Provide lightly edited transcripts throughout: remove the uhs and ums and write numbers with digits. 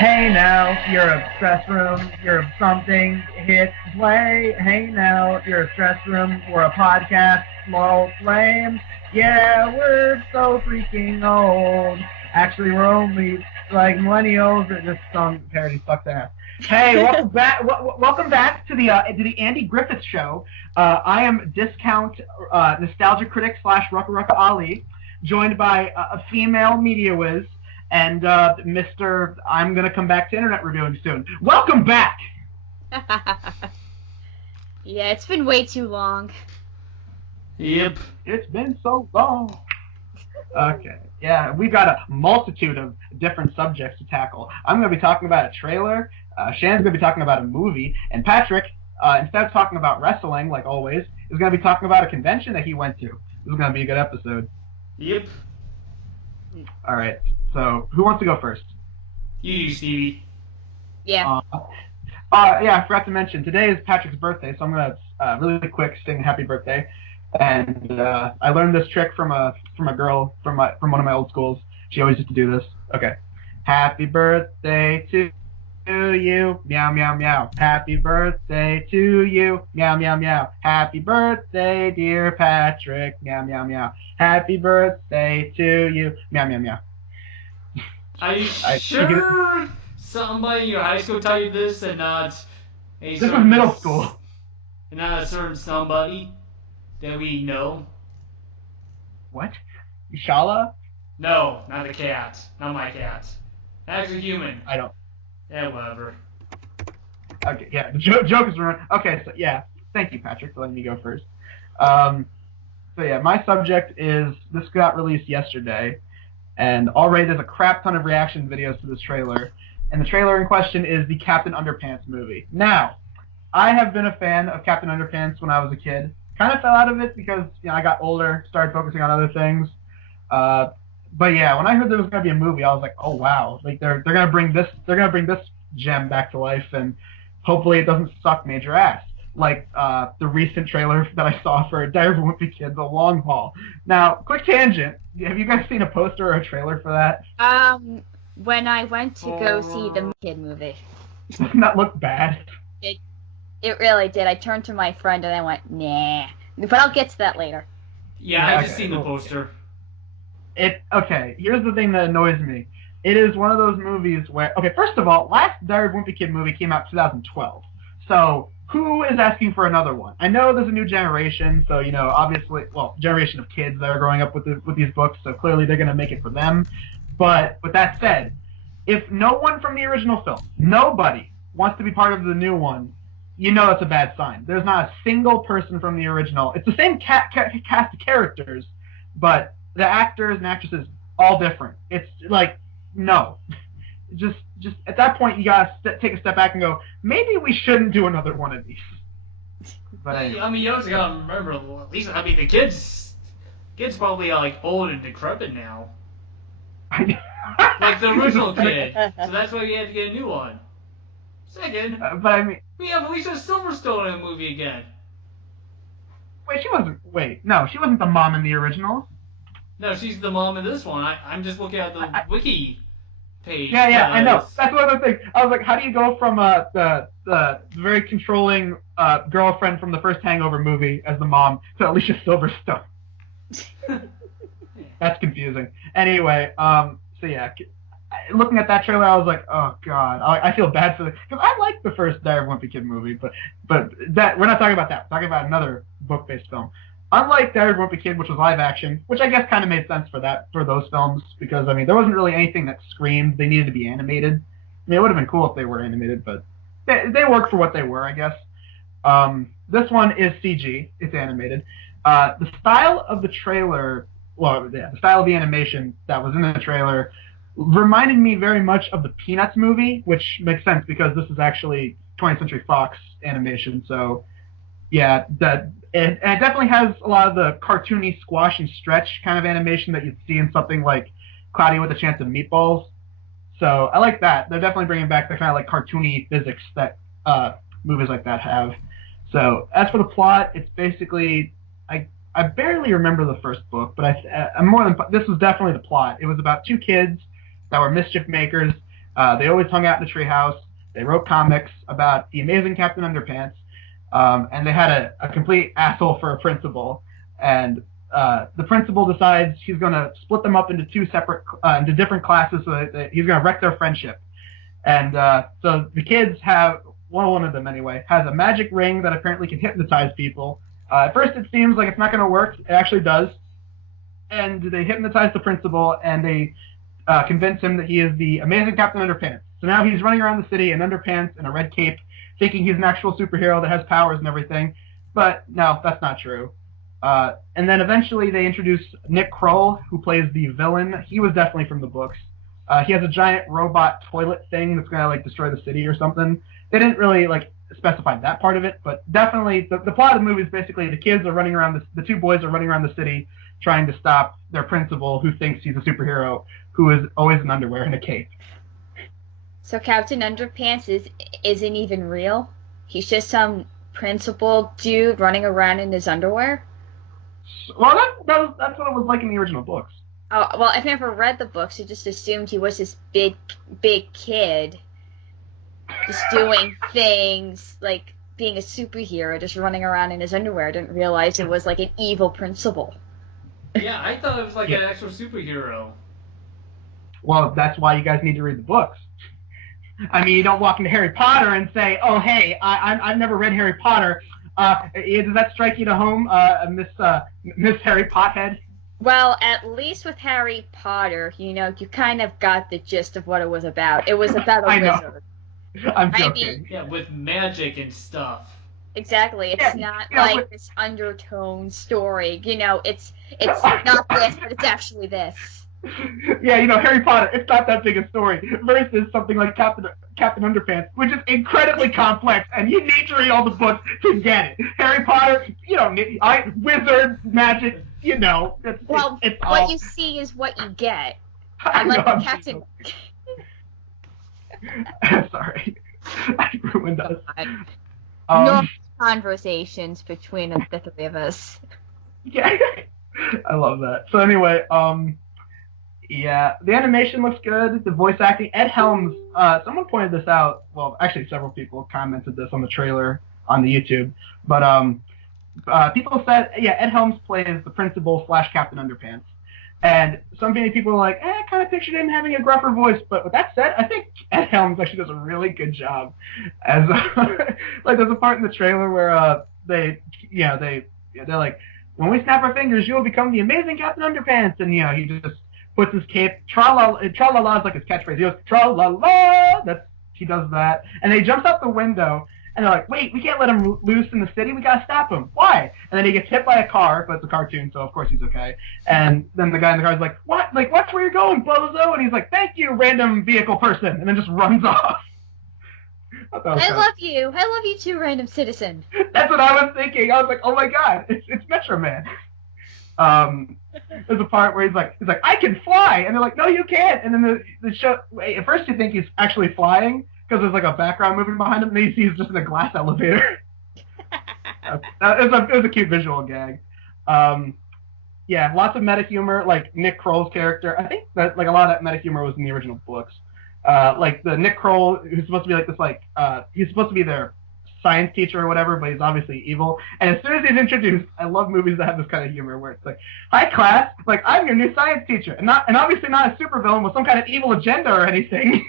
Hey now, you're a stress room, you're something, hit play. Hey now, you're a stress room, we're a podcast, lol, lame. Yeah, we're so freaking old. Actually, we're only like millennials. This song parody sucks ass. Hey, welcome back. Welcome back to the Andy Griffith Show. I am discount nostalgia critic slash Rucka Rucka Ali, joined by a female media whiz and Mr. I'm going to come back to internet reviewing soon. Welcome back! Yeah, it's been way too long. Yep. It's been so long. Okay, yeah, we've got a multitude of different subjects to tackle. I'm going to be talking about a trailer, Shannon's going to be talking about a movie, and Patrick, instead of talking about wrestling, like always, is going to be talking about a convention that he went to. This is going to be a good episode. Yep. Alright, so who wants to go first? You do, Stevie. Yeah. Yeah, I forgot to mention, today is Patrick's birthday, so I'm going to really quick sing happy birthday. And I learned this trick from a girl from one of my old schools. She always used to do this. Okay. Happy birthday to you, meow meow meow. Happy birthday to you, meow meow meow. Happy birthday, dear Patrick, meow meow meow. Happy birthday to you, meow meow meow. Are you sure somebody in your high school taught you this and not a This was middle school. And not a certain somebody that we know? What? Shala? No, not the cat. Not my cat. That's a human. I don't. Yeah, whatever. Okay, yeah, the joke is run. Okay, so yeah, thank you, Patrick, for letting me go first. So yeah, my subject is, this got released yesterday, and already there's a crap ton of reaction videos to this trailer, and the trailer in question is the Captain UnderPants movie. Now, I have been a fan of Captain UnderPants when I was a kid. Kind of fell out of it because I got older, started focusing on other things. But yeah, when I heard there was gonna be a movie, I was like, oh wow, like they're gonna bring this gem back to life, and hopefully it doesn't suck major ass like the recent trailer that I saw for Diary of a Wimpy Kid: The Long Haul. Now, quick tangent. Have you guys seen a poster or a trailer for that? When I went to go see the kid movie. Doesn't that look bad? It really did. I turned to my friend and I went, nah. But I'll get to that later. Yeah, I just seen the poster. Okay, here's the thing that annoys me. It is one of those movies where, okay, first of all, last Diary of a Wimpy Kid movie came out in 2012. So, who is asking for another one? I know there's a new generation, so, obviously, well, generation of kids that are growing up with these books, so clearly they're going to make it for them. But, with that said, if no one from the original film, nobody, wants to be part of the new one, it's a bad sign. There's not a single person from the original. It's the same cast of characters, but the actors and actresses all different. It's like, no. Just at that point, you gotta take a step back and go, maybe we shouldn't do another one of these. But I mean, you also gotta remember, at least, I mean, the kids probably are, like, old and decrepit now. Like the original kid. So that's why we had to get a new one. Second, but I mean, we have Alicia Silverstone in the movie again. Wait, she wasn't the mom in the original. No, she's the mom in this one. I'm just looking at the wiki page. Yeah, I know. That's one of the things. I was like, how do you go from the very controlling girlfriend from the first Hangover movie as the mom to Alicia Silverstone? That's confusing. Anyway, so yeah, looking at that trailer, I was like, oh god, I feel bad for because I like the first Diary of a Wimpy Kid movie, but that we're not talking about that. We're talking about another book-based film. Unlike Diary of a Wimpy Kid, which was live action, which I guess kind of made sense for those films, because I mean there wasn't really anything that screamed they needed to be animated. I mean, it would have been cool if they were animated, but they work for what they were, I guess. This one is CG. It's animated. The style of the trailer, the style of the animation that was in the trailer reminded me very much of the Peanuts movie, which makes sense because this is actually 20th Century Fox animation. So, yeah, and it definitely has a lot of the cartoony squash and stretch kind of animation that you'd see in something like Cloudy with a Chance of Meatballs. So I like that. They're definitely bringing back the kind of like cartoony physics that movies like that have. So as for the plot, it's basically I barely remember the first book, but this was definitely the plot. It was about two kids that were mischief makers. They always hung out in the treehouse. They wrote comics about the amazing Captain UnderPants, and they had a complete asshole for a principal. And the principal decides he's going to split them up into into different classes so that he's going to wreck their friendship. And so the kids have, well, one of them anyway, has a magic ring that apparently can hypnotize people. At first it seems like it's not going to work. It actually does. And they hypnotize the principal, and they convince him that he is the amazing Captain UnderPants. So now he's running around the city in underpants and a red cape, thinking he's an actual superhero that has powers and everything. But no, that's not true. And then eventually they introduce Nick Kroll, who plays the villain. He was definitely from the books. He has a giant robot toilet thing that's going to like destroy the city or something. They didn't really like specify that part of it, but definitely the plot of the movie is basically the kids are running around, the two boys are running around the city trying to stop their principal, who thinks he's a superhero, who is always in underwear and a cape. So Captain UnderPants isn't even real? He's just some principal dude running around in his underwear? Well, that's what it was like in the original books. Oh, well, I've never read the books. I just assumed he was this big kid just doing things, like being a superhero, just running around in his underwear. I didn't realize it was like an evil principal. Yeah, I thought it was like an actual superhero. Well, that's why you guys need to read the books. I mean, you don't walk into Harry Potter and say, "Oh, hey, I've never read Harry Potter. Does that strike you to home, Miss Harry Pothead?" Well, at least with Harry Potter, you kind of got the gist of what it was about. It was about a wizard. I'm joking. Yeah, with magic and stuff. Exactly. It's not this undertone story. It's not this, but it's actually this. Yeah, Harry Potter, it's not that big a story, versus something like Captain UnderPants, which is incredibly complex, and you need to read all the books to get it. Harry Potter, wizard, magic, it's what all... you see is what you get. Captain... Sorry. I ruined us. No conversations between the three of us. Yeah, I love that. So anyway, yeah, the animation looks good. The voice acting, Ed Helms. Someone pointed this out. Well, actually, several people commented this on the trailer on the YouTube. But people said, yeah, Ed Helms plays the principal / Captain UnderPants. And so many people were like, I kind of pictured him having a gruffer voice. But with that said, I think Ed Helms actually does a really good job. As like, there's a part in the trailer where they're like, when we snap our fingers, you will become the amazing Captain UnderPants. And he just puts his cape. Tra-la-la is like his catchphrase. He goes, tra-la-la. He does that. And then he jumps out the window. And they're like, wait, we can't let him loose in the city. We gotta stop him. Why? And then he gets hit by a car, but it's a cartoon, so of course he's okay. And then the guy in the car is like, what? Like, watch where you're going, bozo. And he's like, thank you, random vehicle person. And then just runs off. I love you too, random citizen. That's what I was thinking. I was like, oh my god, it's Metro Man. There's a part where he's like, I can fly. And they're like, no, you can't. And then the show, at first you think he's actually flying, because there's like a background moving behind him, and you see he's just in a glass elevator. It was a cute visual gag. Yeah, lots of meta humor, like Nick Kroll's character. I think that like a lot of that meta humor was in the original books. Like the Nick Kroll, who's supposed to be like this, like he's supposed to be their science teacher or whatever, but he's obviously evil. And as soon as he's introduced, I love movies that have this kind of humor where it's like, "Hi class, like I'm your new science teacher," and obviously not a supervillain with some kind of evil agenda or anything.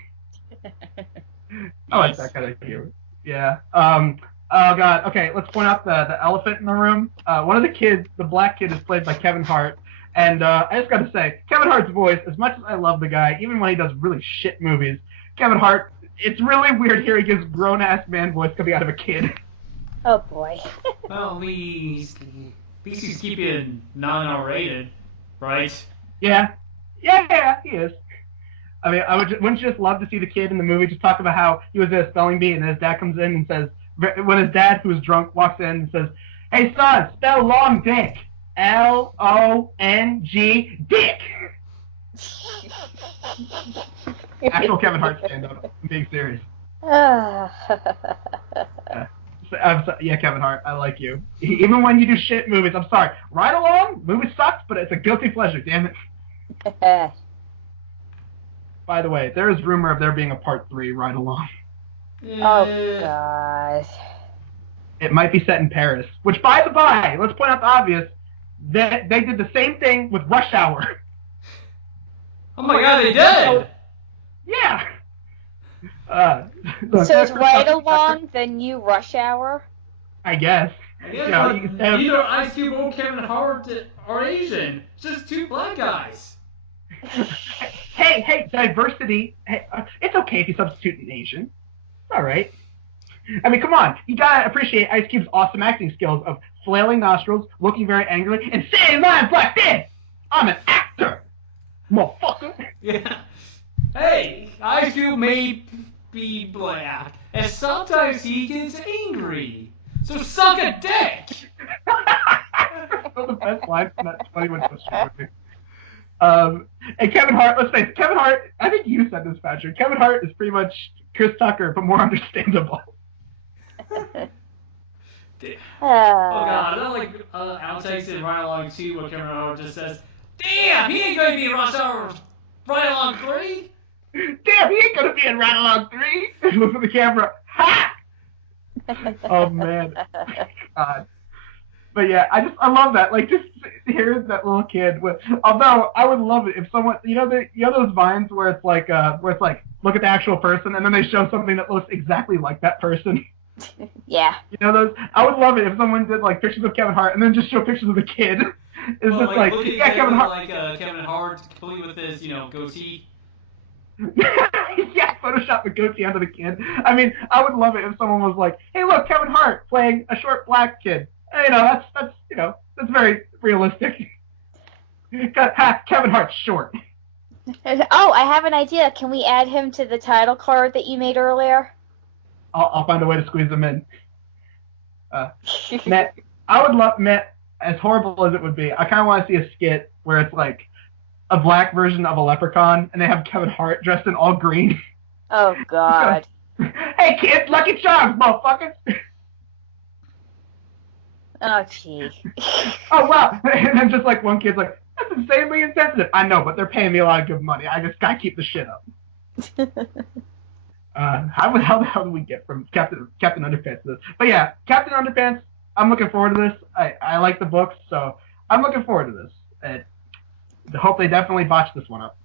I like that kind of humor. Yeah. Oh god. Okay, let's point out the elephant in the room. One of the kids, the black kid, is played by Kevin Hart. And I just gotta say, Kevin Hart's voice, as much as I love the guy, even when he does really shit movies, Kevin Hart, it's really weird here he gives grown-ass man voice coming out of a kid. Oh boy. Well, at least he's keeping non-R-rated, right? Yeah, he is. I mean, wouldn't you just love to see the kid in the movie just talk about how he was at a spelling bee and his dad comes in and says, when his dad, who's drunk, walks in and says, "Hey son, spell long dick. L-O-N-G, dick." Actual Kevin Hart stand-up. I'm being serious. Yeah, Kevin Hart, I like you. Even when you do shit movies, I'm sorry. Ride Along, movie sucks, but it's a guilty pleasure, damn it. By the way, there is rumor of there being a part 3 right along. Oh, God. It might be set in Paris. Which, by the by, let's point out the obvious. They did the same thing with Rush Hour. Oh my God, they did! Yeah. So it's right along the new Rush Hour? I guess. I guess Neither Ice Cube or Kevin Hart are Asian. It's just two black guys. Hey, diversity. Hey, it's okay if you substitute an Asian. All right. I mean, come on. You gotta appreciate Ice Cube's awesome acting skills of flailing nostrils, looking very angry, and saying lines like this. I'm an actor, motherfucker. Yeah. Hey, Ice Cube may be black, and sometimes he gets angry. So suck a dick. One of the best lines from that 21 Questions movie. And Kevin Hart, let's face it, Kevin Hart, I think you said this, Patrick. Kevin Hart is pretty much Chris Tucker, but more understandable. Oh God, I don't like outtakes in Ride Along 2 where Kevin Hart just says, "Damn, he ain't going to be in Rush Hour Ride Along 3." Damn, he ain't gonna be in Ride Along 3. Look at the camera. Ha! Oh man. God. But yeah, I love that. Like, just here's that little kid with. Although I would love it if someone, those vines where it's like, look at the actual person, and then they show something that looks exactly like that person. Yeah. You know those? I would love it if someone did like pictures of Kevin Hart and then just show pictures of the kid. It's just like yeah, Kevin Hart. Like Kevin Hart, complete with his, goatee. Yeah, Photoshop the goatee onto the kid. I mean, I would love it if someone was like, "Hey, look, Kevin Hart playing a short black kid." That's very realistic. Kevin Hart's short. Oh, I have an idea. Can we add him to the title card that you made earlier? I'll find a way to squeeze them in. Matt, I would love, Matt, as horrible as it would be, I kind of want to see a skit where it's like a black version of a leprechaun, and they have Kevin Hart dressed in all green. Oh, God. Hey, kids, Lucky Charms, motherfuckers! Oh, gee. Oh, wow. And then just like one kid's like, that's insanely insensitive. I know, but they're paying me a lot of good money. I just gotta keep the shit up. How the hell did we get from Captain UnderPants to this? But yeah, Captain UnderPants, I'm looking forward to this. I like the books, so I'm looking forward to this. I hope they definitely botch this one up.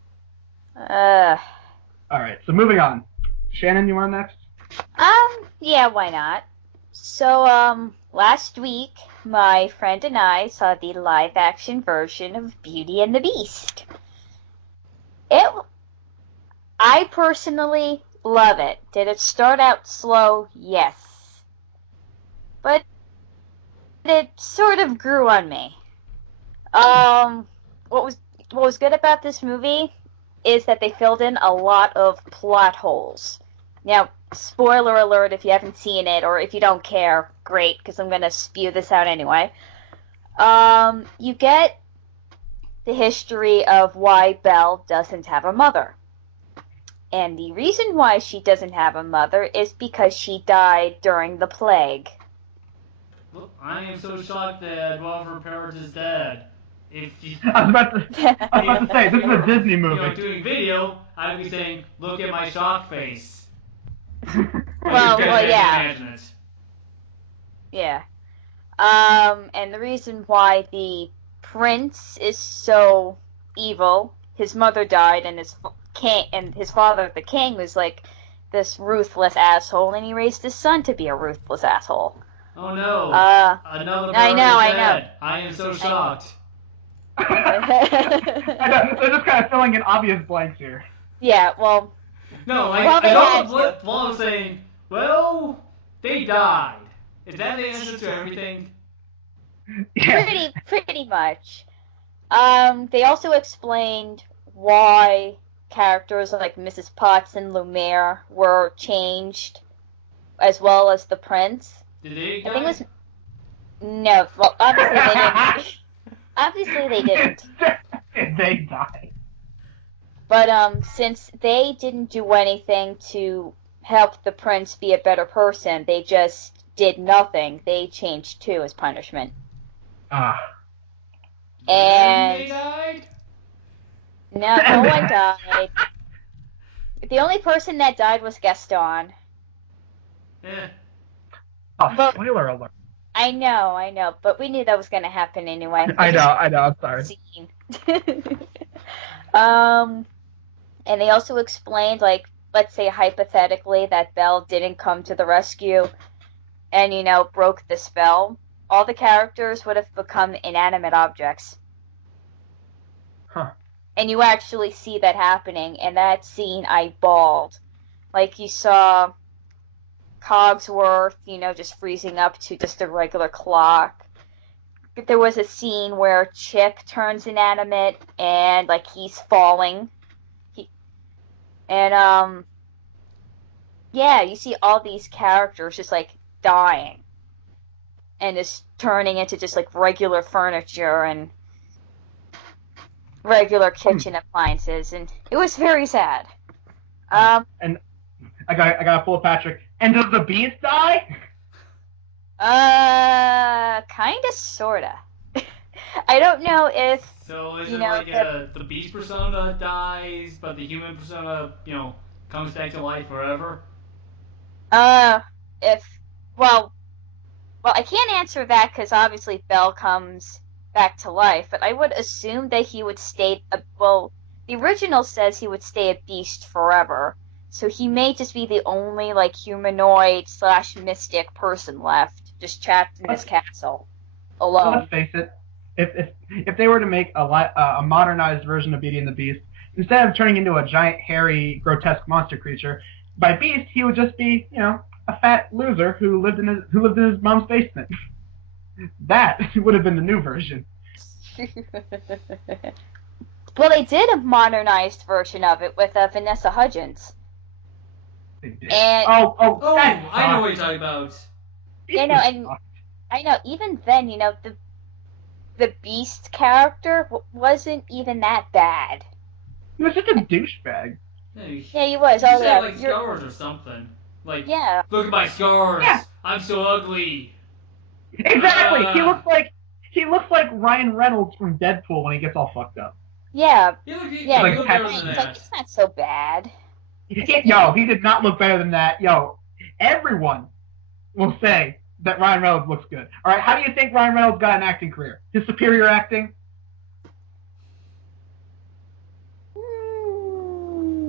All right, so moving on. Shannon, you want next? Yeah, why not? So, last week, my friend and I saw the live-action version of Beauty and the Beast. I personally love it. Did it start out slow? Yes. But it sort of grew on me. What was good about this movie is that they filled in a lot of plot holes. Now, spoiler alert if you haven't seen it, or if you don't care, great, because I'm going to spew this out anyway. You get the history of why Belle doesn't have a mother. And the reason why she doesn't have a mother is because she died during the plague. Well, I am so shocked that one of her parents is dead. I was about to say, this is a Disney movie. Doing video, I'd be saying, look at my shock face. Well, yeah. Yeah. And the reason why the prince is so evil, his mother died, and his father, the king, was like this ruthless asshole, and he raised his son to be a ruthless asshole. Oh no! Another I know. I am so shocked. I know. They're just kind of filling in obvious blanks here. Yeah, well. No, I'm saying, well, they died. Is that the answer to everything? Yeah. Pretty much. They also explained why characters like Mrs. Potts and Lumiere were changed, as well as the prince. Did they die? I think it was... No, well, obviously they didn't. Obviously they didn't. They died. But since they didn't do anything to help the prince be a better person, they just did nothing. They changed too as punishment. Ah. And they died? no one died. The only person that died was Gaston. Eh. Oh, But- spoiler alert. I know, but we knew that was gonna happen anyway. I know, I'm sorry. Scene. And they also explained, like, let's say hypothetically that Belle didn't come to the rescue and, broke the spell, all the characters would have become inanimate objects. Huh. And you actually see that happening. In that scene, I bawled. Like, you saw Cogsworth, just freezing up to just a regular clock. But there was a scene where Chip turns inanimate and, like, he's falling. Yeah, you see all these characters just, like, dying. And just turning into just, like, regular furniture and regular kitchen appliances. And it was very sad. And I gotta pull Patrick. And does the Beast die? Kinda, sorta. I don't know if... So is You it know, like the beast persona dies, but the human persona, comes back to life forever? Well, I can't answer that because obviously Belle comes back to life, but I would assume that he would stay, the original says he would stay a beast forever, so he may just be the only, like, humanoid / mystic person left, just trapped in this castle, alone. Let's face it, if they were to make a modernized version of Beauty and the Beast, instead of turning into a giant, hairy, grotesque monster creature, by Beast he would just be, a fat loser who lived in his mom's basement. That would have been the new version. Well, they did a modernized version of it with Vanessa Hudgens. They did. And Oh, I know what you're talking about. I know, even then, the Beast character wasn't even that bad. He was just a douchebag. Yeah, he was. He Oh, just yeah. had, like, scars or something. Like, Yeah. look at my scars. Yeah. I'm so ugly. Exactly. He looks like Ryan Reynolds from Deadpool when he gets all fucked up. Yeah. You look Like better It's than like, that. it's not so bad. Yo, he did not look better than that. Yo, everyone will say that Ryan Reynolds looks good. All right, how do you think Ryan Reynolds got an acting career? His superior acting?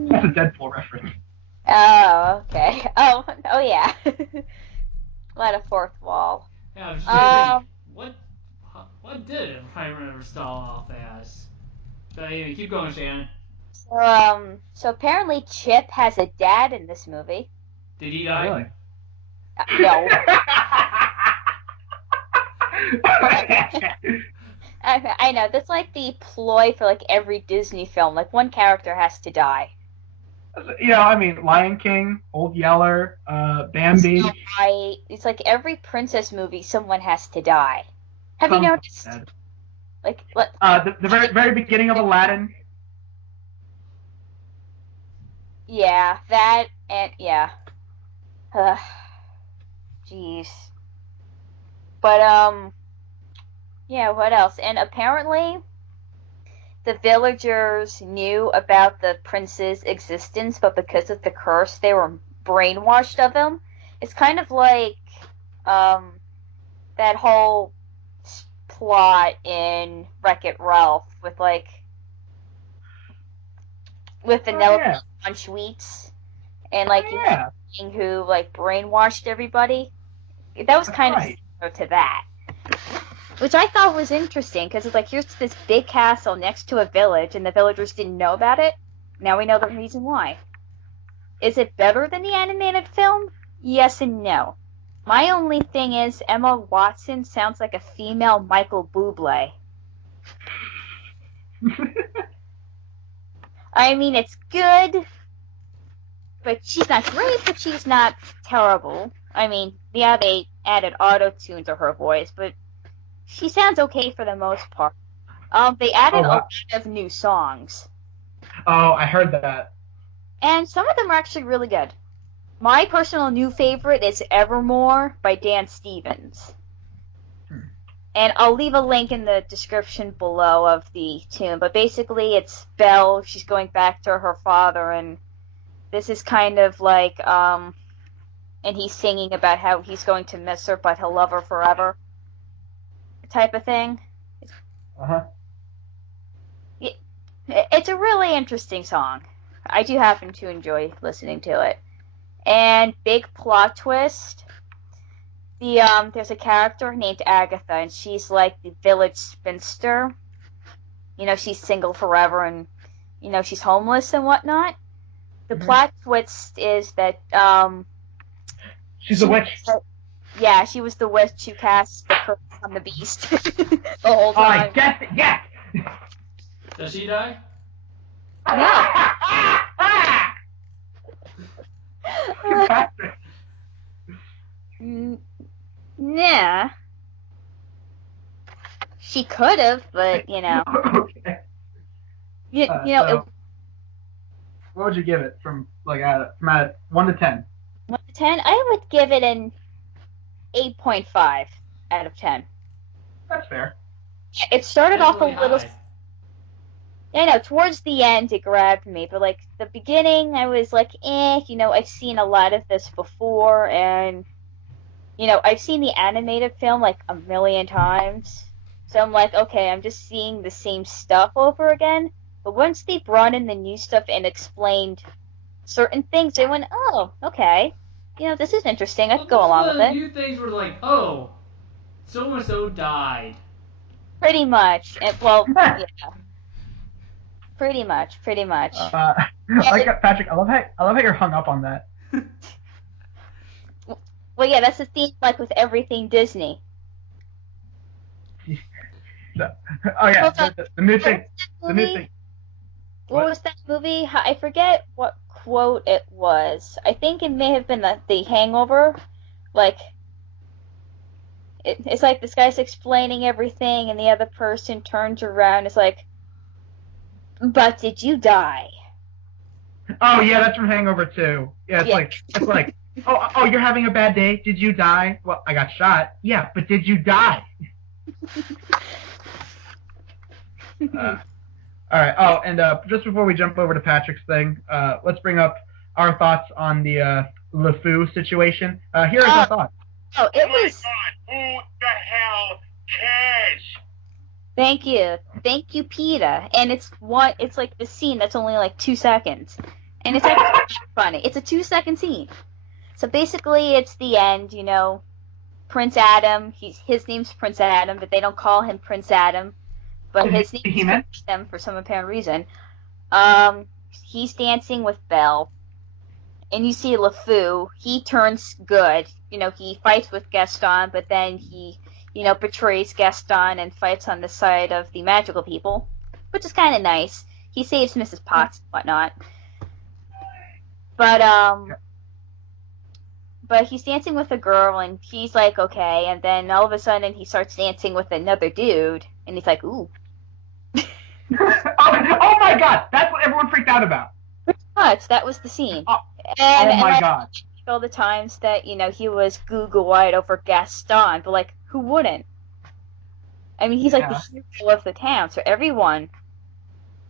That's a Deadpool reference. Oh, okay. Oh, yeah. Let a fourth wall. Yeah, I was just trying to think, what did Ryan Reynolds stall off as? But anyway, keep going, Shannon. So apparently Chip has a dad in this movie. Did he die? Really? No. I know, that's like the ploy for like every Disney film. Like one character has to die. I mean, Lion King, Old Yeller, Bambi. It's like every princess movie, someone has to die. Have you noticed? Dead. Like, The very beginning of Aladdin. yeah, that and yeah. Jeez. But yeah, what else? And apparently the villagers knew about the prince's existence, but because of the curse, they were brainwashed of him. It's kind of like that whole plot in Wreck-It Ralph with Vanilla Punch Wheats and who like brainwashed everybody. That was kind of similar to that. Which I thought was interesting, because it's like, here's this big castle next to a village, and the villagers didn't know about it. Now we know the reason why. Is it better than the animated film? Yes and no. My only thing is, Emma Watson sounds like a female Michael Bublé. I mean, it's good, but she's not great, but she's not terrible. I mean, yeah, they added auto-tune to her voice, but she sounds okay for the most part. They added a lot of new songs. Oh, I heard that. And some of them are actually really good. My personal new favorite is Evermore by Dan Stevens. And I'll leave a link in the description below of the tune. But basically it's Belle, she's going back to her father, and this is kind of like, and he's singing about how he's going to miss her, but he'll love her forever, type of thing. Uh-huh. It's a really interesting song. I do happen to enjoy listening to it. And big plot twist. There's a character named Agatha, and she's like the village spinster. She's single forever, and she's homeless and whatnot. The plot twist is that she's a witch. Yeah, she was the witch who cast the curse on the beast the whole time. I guessed it. Yes. Does she die? Nah. She could have, but Okay. So, what would you give it from out of 1 to 10? 1 to 10, I would give it an 8.5 out of 10. That's fair. It started off a Really little. high. I know, towards the end it grabbed me, but the beginning I was like, I've seen a lot of this before, and I've seen the animated film like a million times. So I'm like, okay, I'm just seeing the same stuff over again. But once they brought in the new stuff and explained certain things, I went, oh, okay. This is interesting. I could go along with The it. new things were like, oh, so and so died. Pretty much. Yeah. Pretty much. Patrick, I love how you're hung up on that. Well, yeah, that's the theme, with everything Disney. Oh yeah, the new thing. The new thing. What was that movie? I forget what quote it was. I think it may have been the Hangover. It's like this guy's explaining everything, and the other person turns around. It's like, but did you die? Oh yeah, that's from Hangover 2. Yeah, it's like, oh, you're having a bad day. Did you die? Well, I got shot. Yeah, but did you die? All right. Oh, and just before we jump over to Patrick's thing, let's bring up our thoughts on the LeFou situation. Here are our thoughts. Oh, it was. God, who the hell cares? Thank you, PETA. And it's like the scene that's only 2 seconds, and it's actually funny. It's a 2-second scene. So basically, it's the end. Prince Adam. His name's Prince Adam, but they don't call him Prince Adam. But his name's Prince Adam for some apparent reason. He's dancing with Belle, and you see LeFou. He turns good. He fights with Gaston, but then he, betrays Gaston and fights on the side of the magical people, which is kind of nice. He saves Mrs. Potts and whatnot. But he's dancing with a girl, and he's like, okay, and then all of a sudden he starts dancing with another dude, and he's like, ooh. Oh my god, that's what everyone freaked out about. Pretty much, that was the scene. Oh my god. All the times that, he was Google-eyed over Gaston, but, who wouldn't? I mean, he's the hero of the town, so everyone...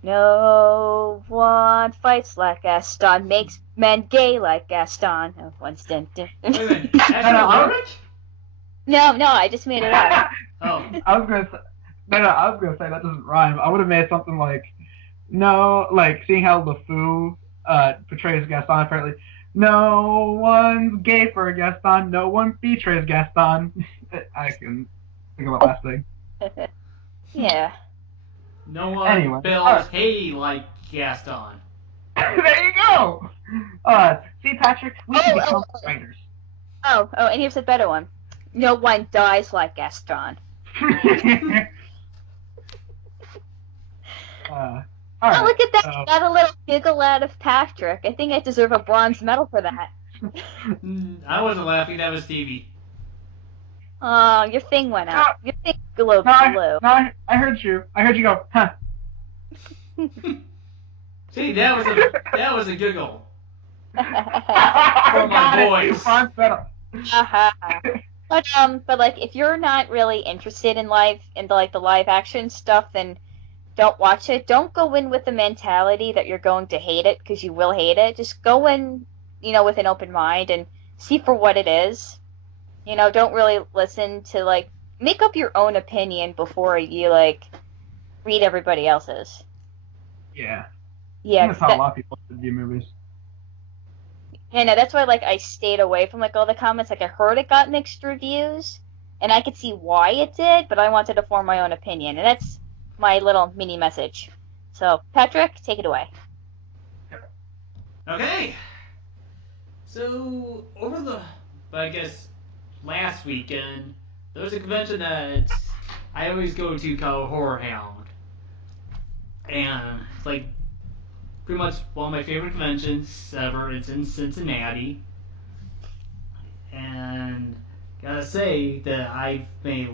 No one fights like Gaston, makes men gay like Gaston. Oh, one's dun, dun. Wait a minute, that's your language? No, I just made it up. Oh. I was gonna say that doesn't rhyme. I would have made something seeing how LeFou portrays Gaston apparently. No one's gay for Gaston. No one betrays Gaston. I can think of the last thing. Yeah. No one bells hay like Gaston. There you go. See, Patrick, we can become writers. Oh, and here's a better one. No one dies like Gaston. All right, look at that! Got a little giggle out of Patrick. I think I deserve a bronze medal for that. I wasn't laughing. That was Stevie. Oh, your thing went out. Your thing glowed blue. No, I heard you. I heard you go, huh. See, that was a giggle. For my voice. But if you're not really interested in the live action stuff, then don't watch it, don't go in with the mentality that you're going to hate it, because you will hate it. Just go in, with an open mind and see for what it is. Don't really listen to, like, make up your own opinion before you, like, read everybody else's. Yeah. Yeah, That's how a lot of people should view movies. Yeah, no, that's why, like, I stayed away from, like, all the comments. Like, I heard it got mixed reviews, and I could see why it did, but I wanted to form my own opinion, and that's my little mini message. So, Patrick, take it away. Okay. So, I guess, last weekend, there was a convention that I always go to called Horrorhound. And it's like pretty much one of my favorite conventions ever. It's in Cincinnati. And gotta say that I've made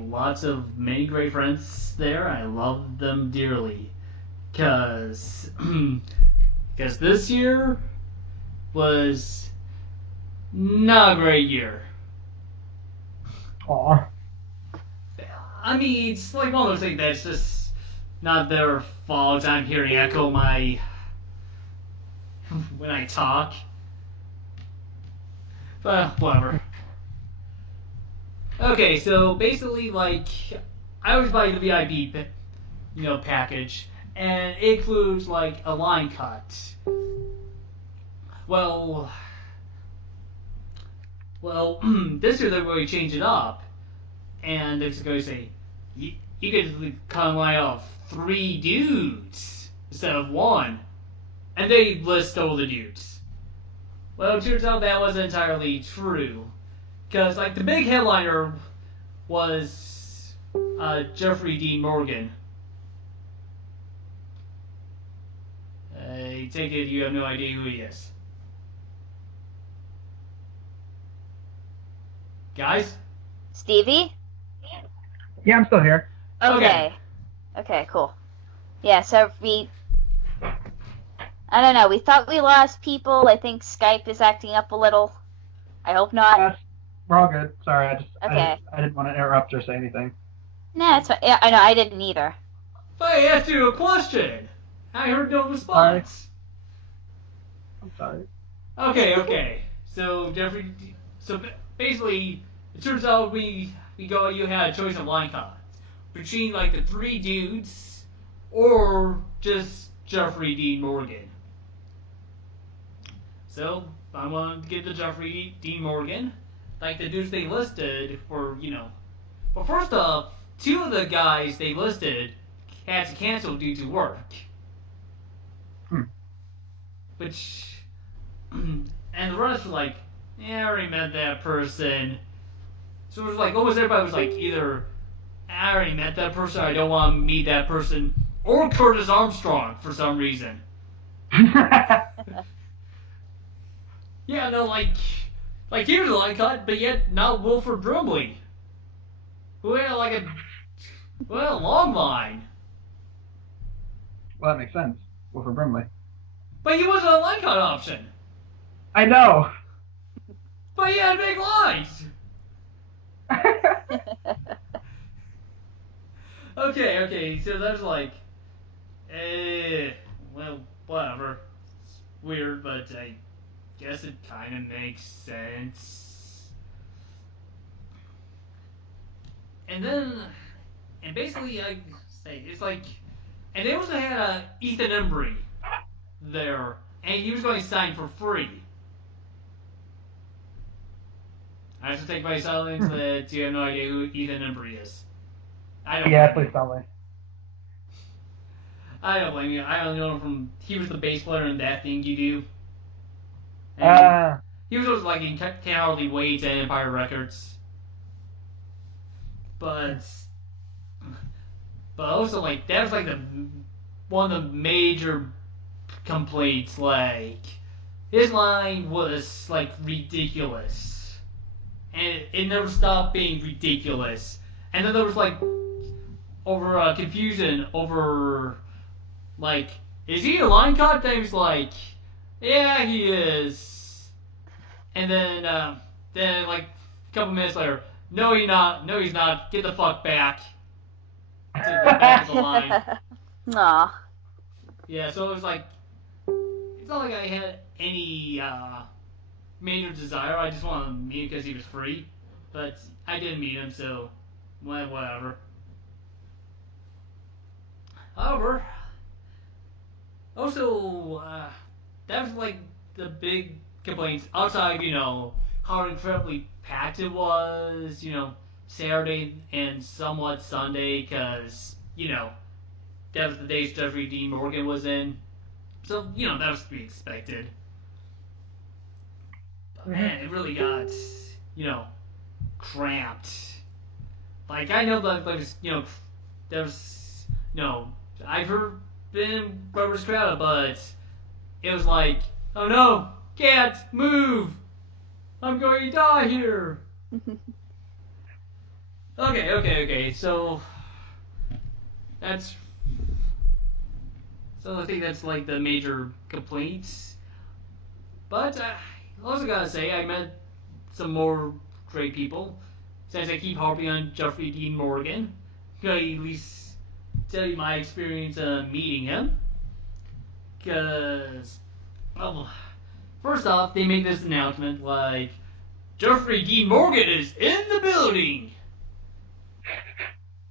many great friends there. I love them dearly. Because this year was not a great year. Aw. I mean, it's like one of those things that's just not their fault. I'm hearing echo when I talk. But whatever. Okay, so basically, like, I always buy the VIP, package, and it includes like a line cut. Well, this year they're going to change it up, and they're going to say you could cut a line of 3 dudes instead of 1, and they list all the dudes. Well, it turns out that wasn't entirely true, because like the big headliner was Jeffrey Dean Morgan. I take it you have no idea who he is. Guys? Stevie? Yeah, I'm still here. Okay. Okay, cool. Yeah, so I don't know, we thought we lost people. I think Skype is acting up a little. I hope not. We're all good. Sorry, Okay. I didn't want to interrupt or say anything. Nah, it's fine. Yeah, I know, I didn't either. But I asked you a question. I heard no response. I'm sorry. Okay. So basically, it turns out you had a choice of line cuts between like the 3 dudes or just Jeffrey Dean Morgan. So I wanted to get the Jeffrey Dean Morgan. Like the dudes they listed were, But first off, 2 of the guys they listed had to cancel due to work. Which, and the rest were like, yeah, I already met that person. So it was like, almost everybody was like, either, I already met that person, I don't want to meet that person, or Curtis Armstrong for some reason. Yeah, no, like here's a line cut, but yet not Wilford Brimley. Who had like a long line. Well, that makes sense. Wilford Brimley. But he wasn't a line cut option. I know. But he had big lines. Okay, so that's like, well, whatever. It's weird, but I guess it kind of makes sense. And basically, I say, it's like, and they also had Ethan Embry there, and he was going to sign for free. I have to take my silence that you have no idea who Ethan Embry is. I don't. Yeah, please tell me. I don't blame you. I only know him from he was the bass player in That Thing You Do. And he was always like in Can't Hardly Wait and Empire Records. But also like that was like one of the major complaints. Like his line was like ridiculous, and it never stopped being ridiculous. And then there was like confusion over like, is he a line cut? Then he was like, yeah, he is. And then like a couple minutes later, no, he's not. Get the fuck back to the back of the line. Aw. Yeah, so it was like, it's not like I had any major desire. I just wanted to meet him because he was free. But I didn't meet him, so whatever. However, also, that was like the big complaints outside, how incredibly packed it was, Saturday and somewhat Sunday, because, that was the days Jeffrey Dean Morgan was in. So, that was to be expected. But man, it really got, cramped. Like, I know that, like, there's, I've heard been rubber's crowded, but it was like, oh no, can't move! I'm going to die here! Okay, so that's so I think that's like the major complaints. But I also gotta say I met some more great people. Since I keep harping on Jeffrey Dean Morgan, can I at least tell you my experience meeting him? Because, well, first off, they made this announcement like Jeffrey Dean Morgan is in the building.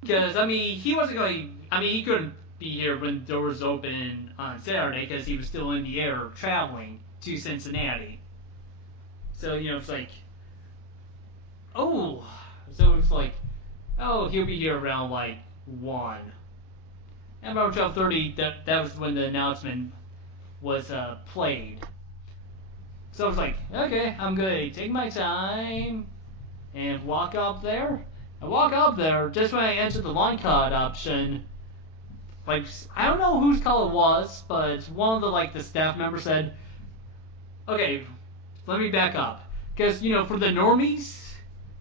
Because, he wasn't going to... he couldn't be here when the doors open on Saturday because he was still in the air traveling to Cincinnati. So, it's like... Oh! So it's like... Oh, he'll be here around, 1. And about 12:30, that was when the announcement was played. So I was like, okay, I'm going to take my time and walk up there. I walk up there just when I enter the line cut option. Like, I don't know whose call it was, but one of the staff members said, okay, let me back up. Because, for the normies,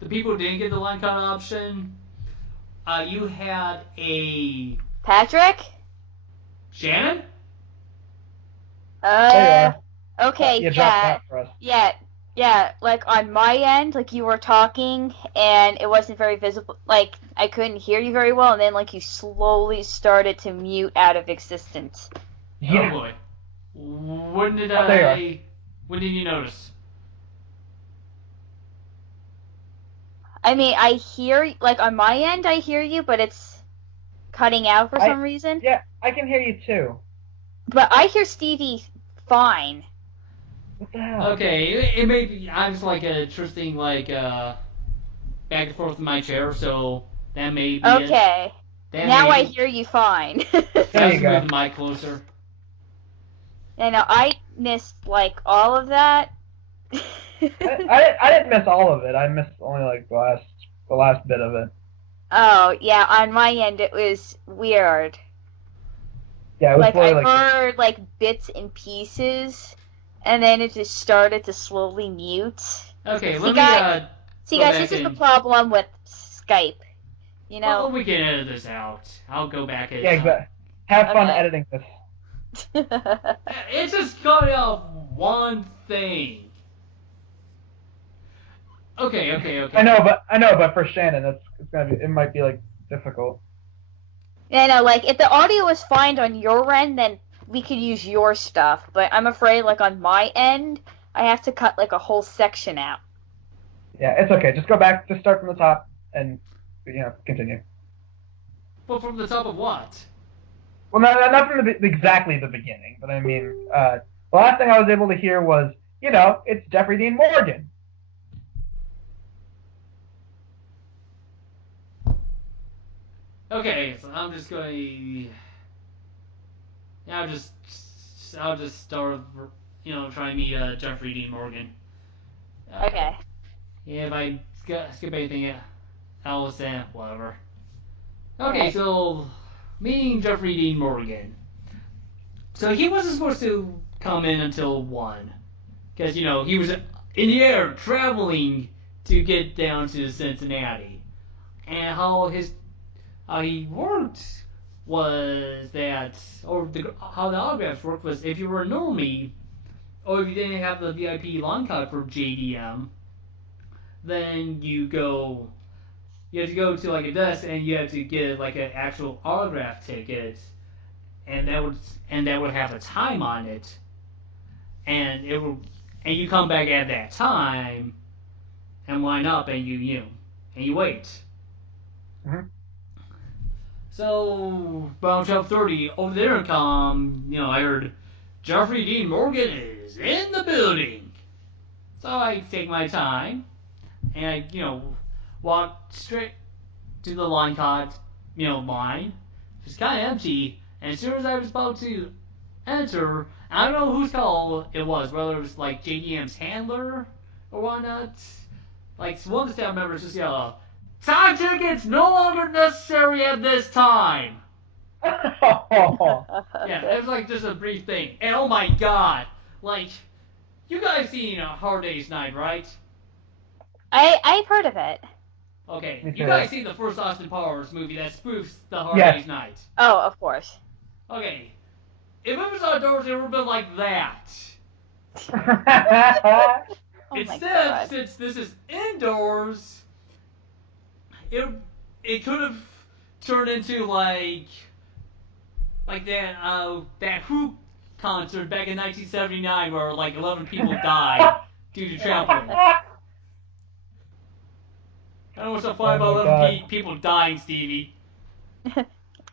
the people who didn't get the line cut option, you had a... Patrick? Shannon? Okay, You dropped that for us. Yeah, like on my end, like you were talking and it wasn't very visible, like I couldn't hear you very well, and then like you slowly started to mute out of existence. Yeah. Oh boy. When did when did you notice? I hear, like on my end I hear you, but it's cutting out for some reason. Yeah, I can hear you too. But I hear Stevie fine. What the hell? Okay, it may be, I was twisting back and forth in my chair, so that may be Okay. it. Now I hear you fine. There you go. Move the mic closer. I missed all of that. I didn't miss all of it. I missed only the last bit of it. Oh yeah, on my end it was weird. Yeah, it was I heard bits and pieces, and then it just started to slowly mute. Okay, See let guys, me this is the problem with Skype. Well, we can edit this out. I'll go back and... Yeah, exactly. Have fun Okay. editing this. It's just cutting off one thing. Okay. I know, but for Shannon, it might be difficult. Yeah, no, if the audio is fine on your end, then we could use your stuff. But I'm afraid, on my end, I have to cut a whole section out. Yeah, it's okay. Just go back. Just start from the top and continue. Well, from the top of what? Well, not from exactly the beginning, but the last thing I was able to hear was, it's Jeffrey Dean Morgan. Okay, so I'm just going. Yeah, I'll just start. Trying to meet Jeffrey Dean Morgan. Okay. Yeah, if I skip anything else, whatever. Okay, so meeting Jeffrey Dean Morgan. So he wasn't supposed to come in until 1. Because, he was in the air traveling to get down to Cincinnati. And how he worked was that, how the autographs worked was if you were a normie, or if you didn't have the VIP line card for JDM, then you have to go to a desk and you have to get an actual autograph ticket, and that would have a time on it, and you come back at that time and line up, and you wait. Mm-hmm. So around 12:30 over the intercom, I heard Jeffrey Dean Morgan is in the building. So I take my time and I walk straight to the line line. It's kind of empty, and as soon as I was about to enter, I don't know whose call it was, whether it was like JDM's handler or whatnot. Like one of the staff members just yelled, "Time tickets no longer necessary at this time." Yeah, it was like just a brief thing, and oh my god, like you guys seen Hard Day's Night, right? I've heard of it. Okay, you guys seen the first Austin Powers movie that spoofs the Hard Day's Night? Oh, of course. Okay, if it was outdoors, it would have been like that. Oh Instead, since this is indoors, it could have turned into like that Who concert back in 1979 where like 11 people died due to trampling. I don't know what's so funny about 11 people dying, Stevie.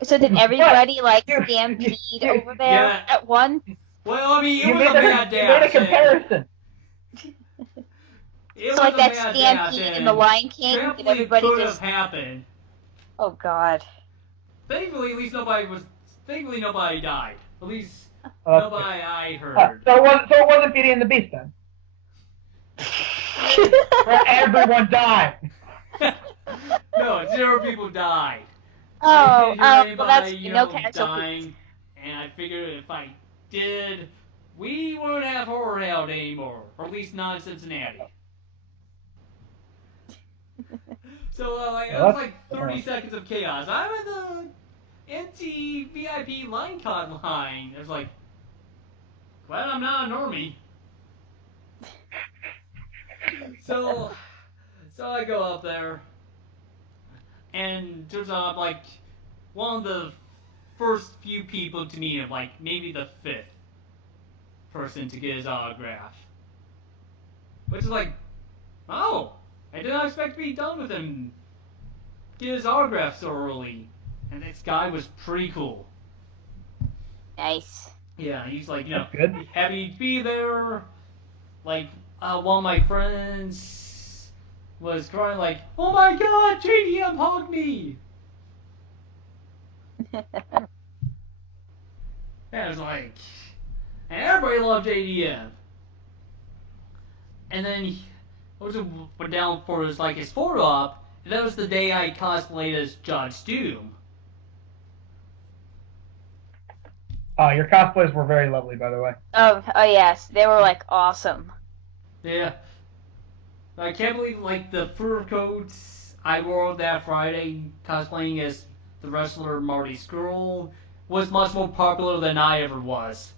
So did everybody stampede over there at once? Well, I mean, it was a mad dash. You made a comparison. It So like that stampede in The Lion King, did everybody could just... have happened. Oh God. Thankfully, at least nobody died. At least Oh, nobody I heard. so it wasn't Beauty and the Beast then. Where everyone died. No, 0 people died. Oh, I didn't hear well that's anybody, no casualties. dying, and I figured if I did, we wouldn't have Horrorhound anymore, or at least not in Cincinnati. So, it was like 30 seconds of chaos. I'm in the empty VIP line con line. I was like, glad I'm not a normie. So I go up there, and turns out I'm like one of the first few people to meet him, like maybe the 5th person to get his autograph. Which is like, oh, I did not expect to be done with him. Get his autograph so early. And this guy was pretty cool. Nice. Yeah, he's like, good. happy to be there. Like, one of my friends was crying like, oh my god, JDM hugged me! And I was like, and everybody loved JDM. And then he also went down for his photo op, and that was the day I cosplayed as Judge Doom. Your cosplays were very lovely, by the way. Oh yes, they were awesome. Yeah. I can't believe the fur coats I wore that Friday cosplaying as the wrestler Marty Scurll was much more popular than I ever was.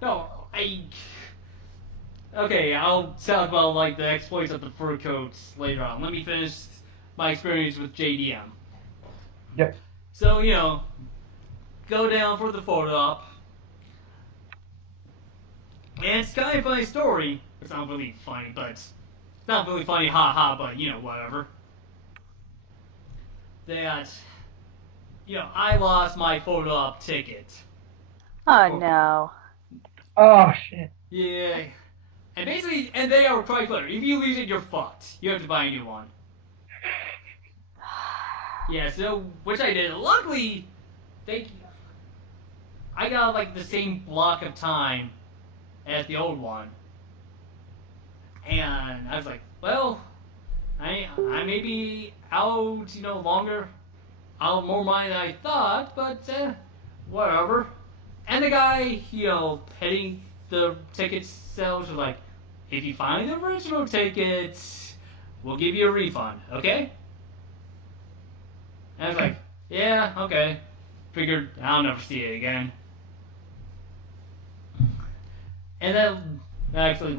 No, okay, I'll talk about the exploits of the fur coats later on. Let me finish my experience with JDM. Yep. So, go down for the photo op. And it's kind of a funny story. It's not really funny, but it's not really funny, haha, but whatever. That, I lost my photo op ticket. Oh no. Oh shit. Yeah. And basically, and they are quite clear. If you lose it, you're fucked. You have to buy a new one. Yeah, so, which I did. Luckily, I got the same block of time as the old one. And I was like, well, I may be out, longer, out more money than I thought, but, whatever. And the guy, petting the ticket sales was like, if you find the original tickets, we'll give you a refund, okay? And I was like, yeah, okay. Figured I'll never see it again. And then, actually,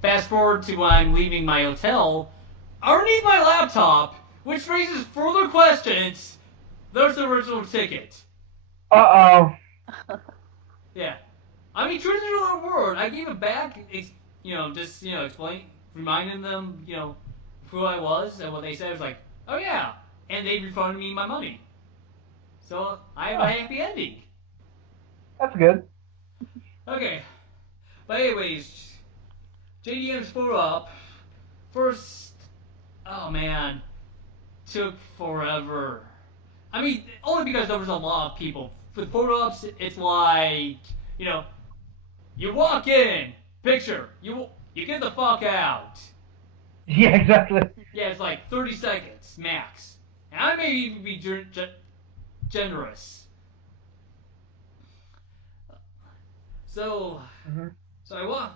fast forward to when I'm leaving my hotel, underneath my laptop, which raises further questions, There's the original ticket. Uh-oh. Yeah. I mean, truth is a word. I gave it back, explain, reminding them, who I was, and what they said was like, oh yeah, and they refunded me my money. So I have a happy ending. That's good. Okay. But anyways, JDM's photo op. First, oh man, took forever. I mean, only because there was a lot of people. For photo ops, it's like, you know, you walk in, picture, you get the fuck out. Yeah, exactly. Yeah, it's like 30 seconds max. And I may even be generous. So, Mm-hmm. so I walk.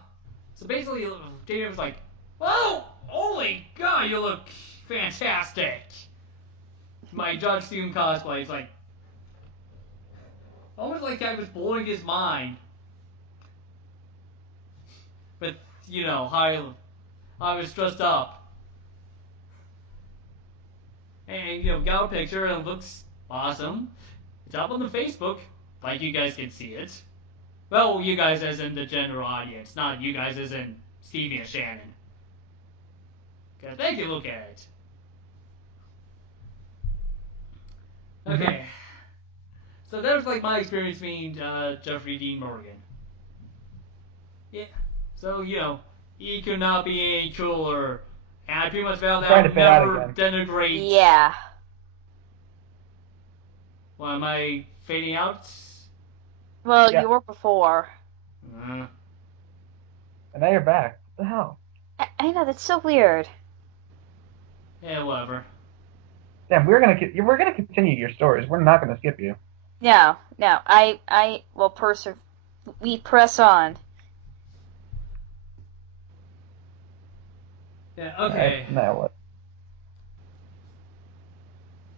So basically, JD was like, "Oh, holy god, you look fantastic!" My John Stephen cosplay is like, almost like I was blowing his mind. With, how I was dressed up. And, got a picture and it looks awesome. It's up on the Facebook, like you guys can see it. Well, you guys as in the general audience, not you guys as in Stevie and Shannon. Because they can look at it. Okay. Mm-hmm. So that was like my experience meeting Jeffrey Dean Morgan. Yeah. So, he could not be any cooler. And I pretty much vowed that Trying I to would fade out never again. denigrate. Yeah. Well, am I fading out? Well, Yeah. you were before. And now you're back. What the hell? I know, that's so weird. Yeah, whatever. Damn, we're gonna continue your stories. We're not gonna skip you. No, well, we press on. Yeah, All okay. right, now what?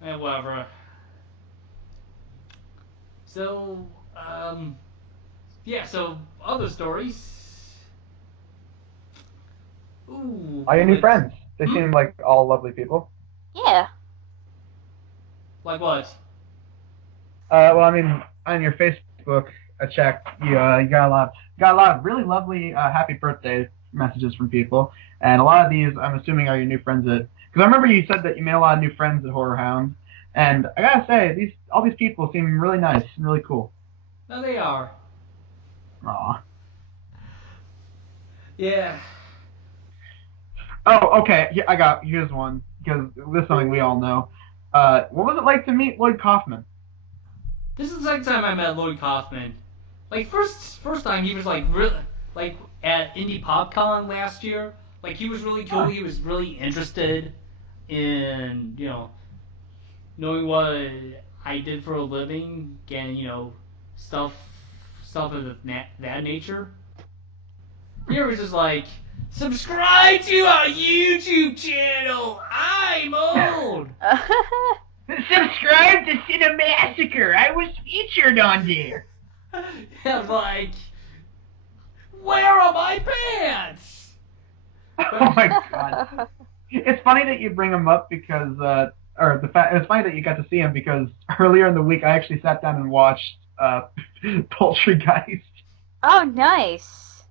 Yeah, whatever. So, yeah, so other stories. Ooh, All your new let's- friends. They seem like all lovely people. Yeah. Like what? Well, I mean, on your Facebook, I checked. You got a lot of really lovely happy birthday messages from people, and a lot of these, I'm assuming, are your new friends at. Because I remember you said that you made a lot of new friends at Horrorhound, and I gotta say, all these people seem really nice and really cool. No, they are. Aw. Yeah. Oh, okay. Here's one because this is something we all know. What was it like to meet Lloyd Kaufman? This is the second time I met Lloyd Kaufman. Like first time he was like really like at Indie PopCon last year. Like he was really cool. Huh. He was really interested in knowing what I did for a living and stuff of that nature. Here was just like subscribe to our YouTube channel. I'm old. Subscribe to Cinemassacre. I was featured on there. I'm like, where are my pants? Oh my god. It's funny that you bring him up because, it's funny that you got to see him because earlier in the week I actually sat down and watched Poultrygeist. Oh, nice.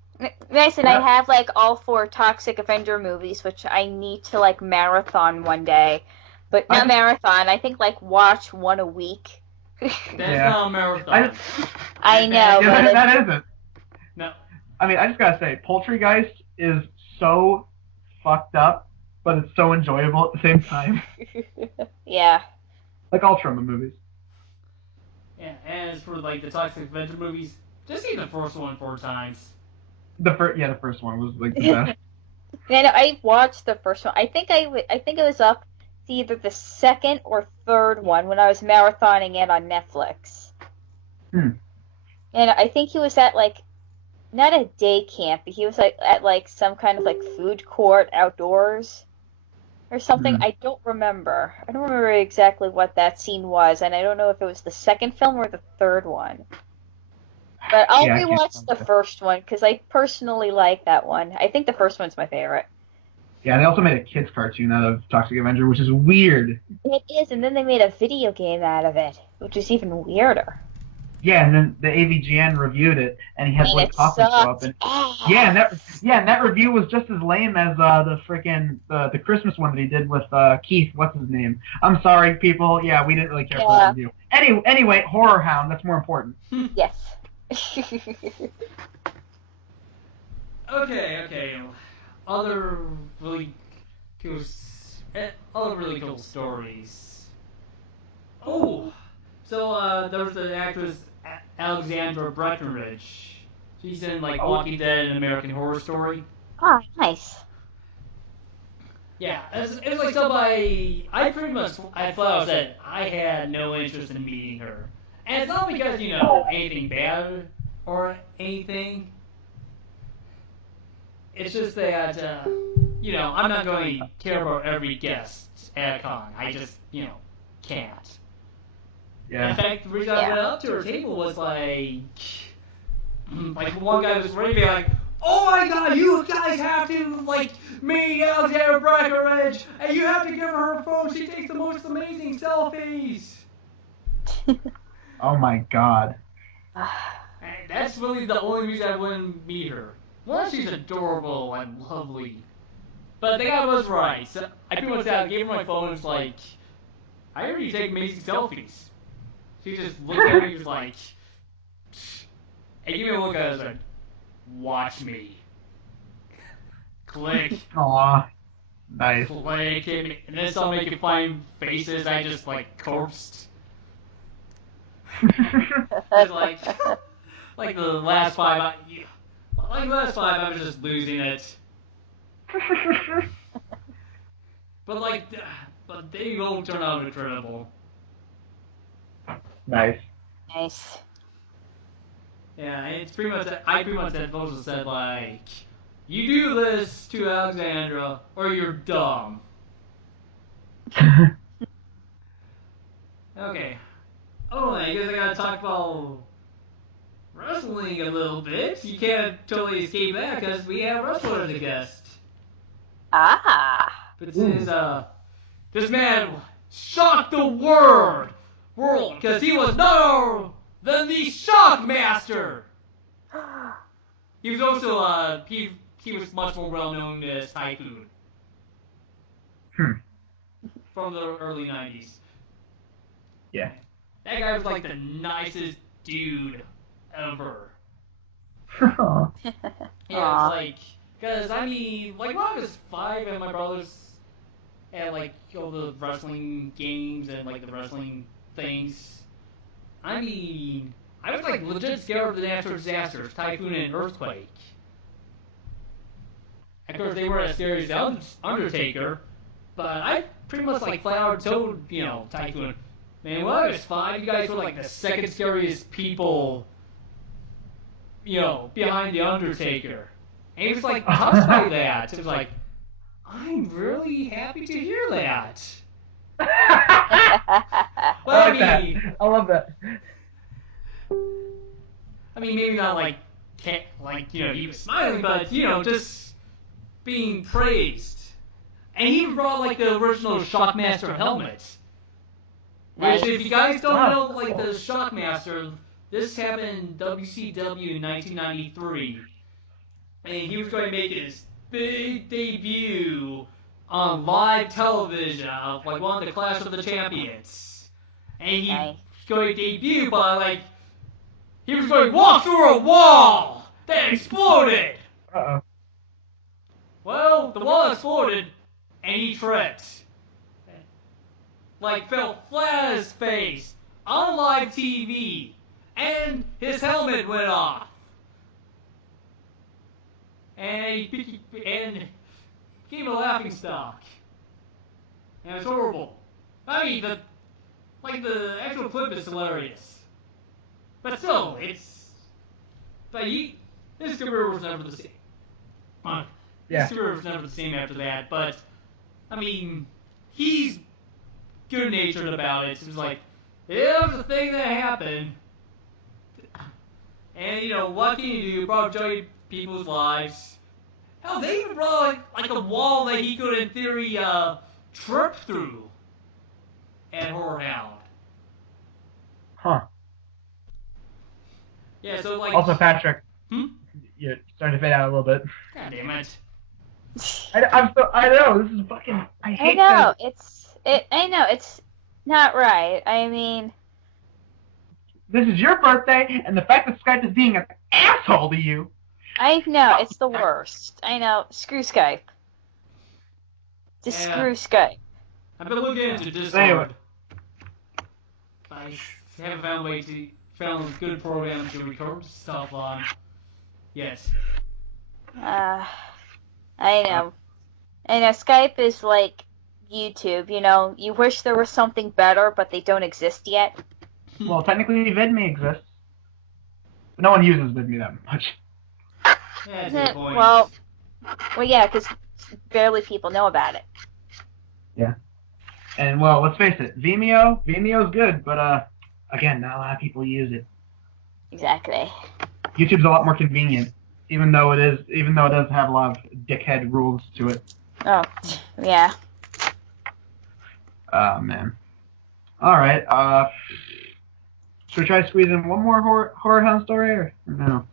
Nice, and Yep. I have like all 4 Toxic Avenger movies, which I need to like marathon one day. But not marathon, I think like watch one a week. That's Yeah. not a marathon. I know, Yeah, but that isn't. No. I mean, I just gotta say, Poultrygeist is so fucked up, but it's so enjoyable at the same time. yeah. Like all Troma movies. Yeah, and as for like the Toxic Avenger movies, just see the first one 4 times. The first one was like the best. Yeah, no, I watched the first one. I think it was up to either the second or third one when I was marathoning it on Netflix. Hmm. And I think he was at like not a day camp, but he was like at like some kind of like food court outdoors or something. Hmm. I don't remember. I don't remember exactly what that scene was, and I don't know if it was the second film or the third one. But I'll Yeah, I can't rewatch the remember. first one because I personally like that one. I think the first one's my favorite. Yeah, they also made a kids cartoon out of Toxic Avenger, which is weird. It is, and then they made a video game out of it, which is even weirder. Yeah, and then the AVGN reviewed it, and he had And Blake it Kaufman show up, sucked and ass. and that review was just as lame as the Christmas one that he did with Keith. What's his name? I'm sorry, people. Yeah, we didn't really care for that Yeah. review. Anyway, Horrorhound. That's more important. Yes. Okay. Other really cool, other really cool stories. Oh, so there was the actress Alexandra Breckenridge. She's in like Walking Dead and American Horror Story. Oh, nice. Yeah, it was like somebody. I thought that I had no interest in meeting her, and it's not because anything bad or anything. It's just that I'm not going to care about every guest at a con. I just can't. Yeah. In fact, the reason I went up to her table was like one guy was ready to be like, "Oh my God, you guys have to like meet Alexandra Breckenridge, and you have to give her her phone. She takes the most amazing selfies." Oh my God. And that's really the only reason I wouldn't meet her. One, she's adorable and lovely, but the guy was right. So I pretty much gave her my phone and was like, "I heard you take amazing selfies." She just looked at me and was like, and gave me a look at us like, "Watch me." Click. Aw. Nice. Click. And then some making fine faces. I just like corpsed. It's like the last five. I was just losing it. But they all turn out incredible. Nice. Nice. Yeah, it's pretty much. I pretty much also said like, you do this to Alexandra, or you're dumb. Okay. Oh, I guess I gotta talk about wrestling a little bit. You can't totally escape that because we have wrestler as a guest. Ah. But this man shocked the world because he was none other than the Shockmaster. He was also he was much more well known as Typhoon from the early '90s. Yeah. That guy was like the nicest dude ever. Aw. Yeah, it's like, because I mean, like when I was 5 and my brothers had like all the wrestling games and like the wrestling things, I mean, I was like legit scared of the natural disasters, typhoon and earthquake. Of course, they weren't as scary as the Undertaker, but I pretty much like flat out told Typhoon, man, when I was 5, you guys were like the second scariest people, behind the Undertaker. And he was like touched by that. It was like, I'm really happy to hear that. Well, I like that. I love that. I mean, maybe not like he was smiling, but just being praised. And he brought like the original Shockmaster helmet. Which, if you guys don't know, like the Shockmaster, this happened in WCW in 1993, and he was going to make his big debut on live television, like one of the Clash of the Champions. And he was going to debut by like he was going to walk through a wall that exploded. Uh-oh. Well, the wall exploded, and he tripped. Like, fell flat on his face on live TV, and his helmet went off. And he became a laughingstock. And it's horrible. I mean, the actual clip is hilarious. But still, his career was never the same. His career was never the same after that, but, I mean, he's good-natured about it. It was like, it was a thing that happened. And, what can you do? Probably enjoy people's lives. Hell, they even brought like a wall that he could, in theory, trip through at Horrorhound. Huh. Yeah, so like. Also, Patrick, Hmm? you're starting to fade out a little bit. God damn it. I know, this is fucking, I hate I that. know, it's not right. I mean, This is your birthday, and the fact that Skype is being an asshole to you. I know, it's the worst. I know, screw Skype. Just Yeah. screw Skype. I've been looking into Discord. Anyway. I haven't found a good program to record stuff on yet. I know. Skype is like YouTube, you wish there was something better, but they don't exist yet. Well, technically, VidMe exists. But no one uses VidMe that much. Yeah, that's a good point. Well, yeah, because barely people know about it. Yeah. And, well, let's face it, Vimeo's good, but, again, not a lot of people use it. Exactly. YouTube's a lot more convenient, even though it does have a lot of dickhead rules to it. Oh, yeah. Oh, man. Alright, should we try to squeeze in one more Horrorhound story, or no?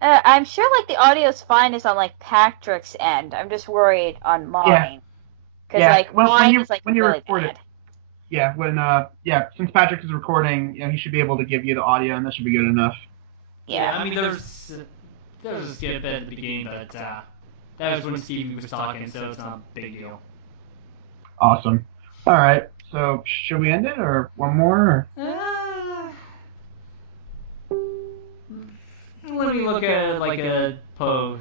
I'm sure, like, the audio's fine is on, like, Patrick's end. I'm just worried on mine. Because, like, mine is, like, really record bad. it. Yeah, since Patrick is recording, he should be able to give you the audio, and that should be good enough. Yeah. I mean, there's a skip at the beginning, but that was when Stevie was talking, so it's not a big deal. Awesome. Alright, so should we end it, or one more? Let me look at it like a pose.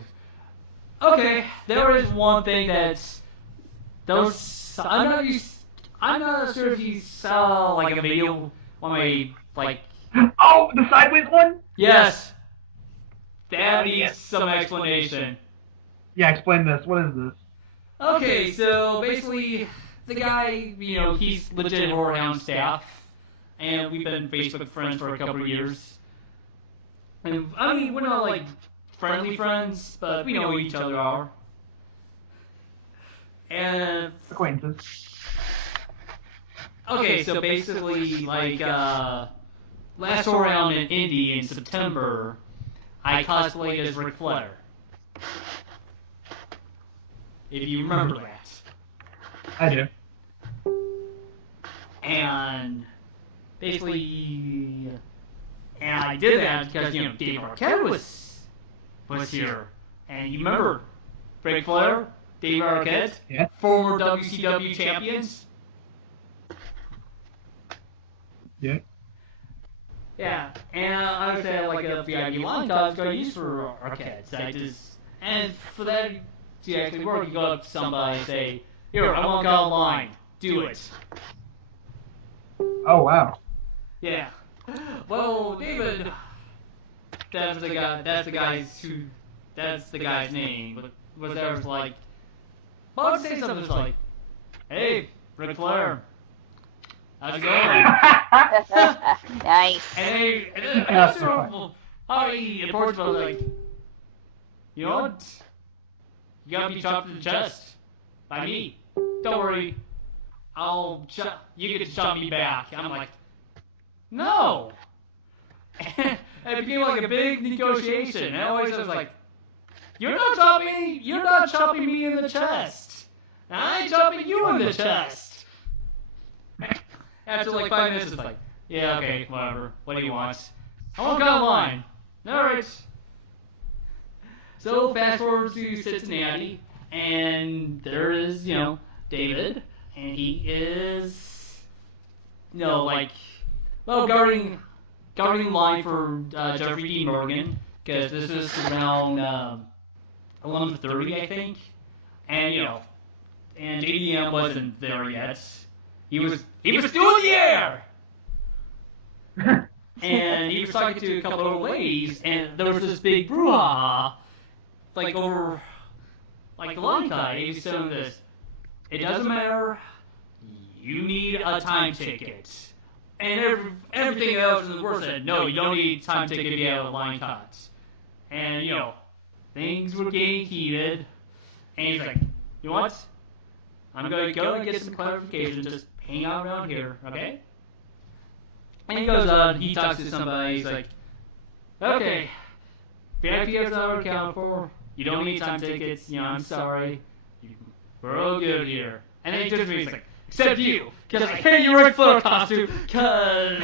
Okay, there is one thing that's those. I'm not sure if you saw like a video on my like. Oh, the sideways one? Yes. That needs some explanation. Yeah, explain this. What is this? Okay, so basically, the guy, he's legit Horrorhound staff, and we've been Facebook friends for a couple of years. And I mean, we're not like friendly friends, but we know who each other are. And Acquaintances. okay, so basically, like last Horrorhound in Indy in September, I cosplayed as Ric Flair. If you remember that. I do. And basically, and I did that because Dave Arquette was here, and you remember Ric Flair, Dave Arquette, Yeah. former WCW champions. Yeah. Yeah, and I was at like a VIP line that I was going to use for Arquette. And for that to actually work, you go up to somebody and say, "Here, I want to go online. Do it." Oh, wow. Yeah. Well, David, that's the guy's name. But was there was like, well, I'd say something like, "Hey, Ric Flair, how's it going?" Nice. And then how he approached me, like, "You know what? You gotta be chopped in the chest by me. Don't worry, you get to chop me back." I'm like, "No." And it became like a big negotiation. And I always was like, you're not chopping me in the chest. I ain't chopping you in the chest." After like 5 minutes, it's like, "Yeah, okay, whatever. What do you want? I won't go online." Alright. So fast forward to Cincinnati, and there is, David, and he is, guarding line for Jeffrey Dean Morgan, because this is around 11:30, I think, and and JDM wasn't there yet. He was still in the air. And he was talking to a couple of old ladies, and there was this big brouhaha, like over, like the line cut. He was saying this: "It doesn't matter. You need a time ticket." And everything else in the world said, "No, you don't need a time ticket if you have a line cut." And things were getting heated, and he's like, you know what? I'm going to go and get some clarification, just hang out around here, okay? And he goes out, he talks to somebody, he's like, okay, VIP is not accounted for, you don't need time tickets, I'm sorry, we're all good here. And then he turns to me, he's like, except you, because I hate your Ric Flair costume, because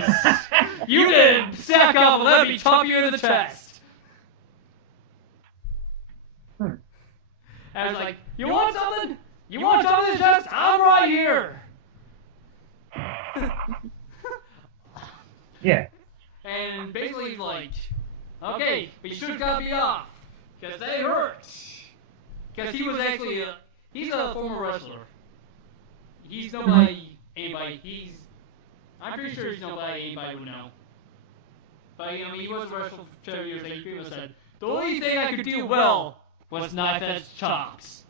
you didn't sack off and let me chop you in the chest. And I was like, you want something? You want something in the chest? I'm right here. Yeah. And basically he's like, okay, but you should cut me off, because they hurt. Because he was actually he's a former wrestler. He's nobody, anybody, I'm pretty sure he's nobody anybody would know. But, he was a wrestler for 2 years, and people said, the only thing I could do well was knife edge chops.